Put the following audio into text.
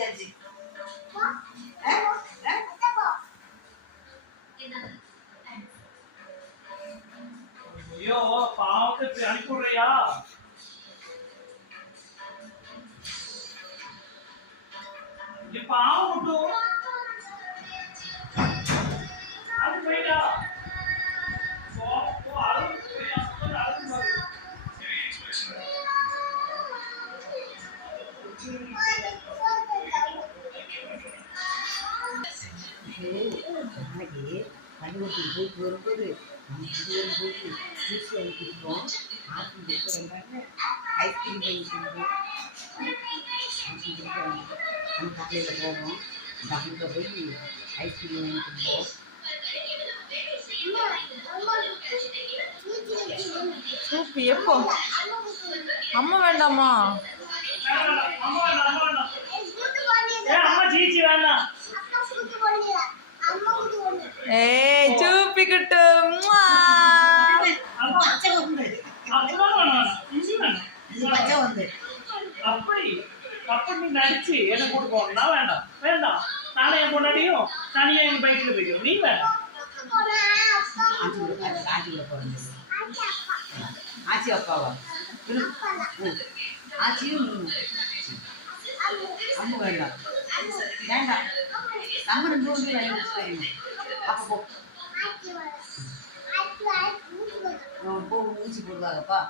முடிச்சாச்சு. ஐயோ பாவத்தை அனுப்பி விடுறியா? நீ பாவம் மட்டும் அது போயிடா அழுது போய் அழுது மாதிரி நாளைக்கு பள்ளிக்கூடத்துக்கு போயிட்டு வரும்போது நம்ம புதுவரும் போயிட்டு ஜூஸ் வாங்கி குடிப்போம். ஆப்பிள் கொடுக்க வந்தாங்க, ஐஸ்கிரீம் வாங்கி கொடுப்போம். ஆப்பிள் கொடுக்க வாங்க நம்ம கடையில் போவோம். அந்த அங்கே போய் ஐஸ்கிரீம் வாங்கி கொடுப்போம். சூப்பு எப்போ? அம்மா வேண்டாமா? ஏய் சூப்பி குட்டு அப்படி நடிச்சு என்ன கூட்டு போகணும்னா வேண்டாம் வேண்டாம். நானே என் பொண்டாட்டியும் தனியா எங்க பைக்ல போய்க்கிறோம். நீ வேண்டாம். ஆச்சி அப்பாவா? ஆச்சியும் அம்மா வேண்டாம் வேண்டாம். நம்ம 2 வந்து வாங்கி அப்போ போ ஊசி போடுவாங்கப்பா.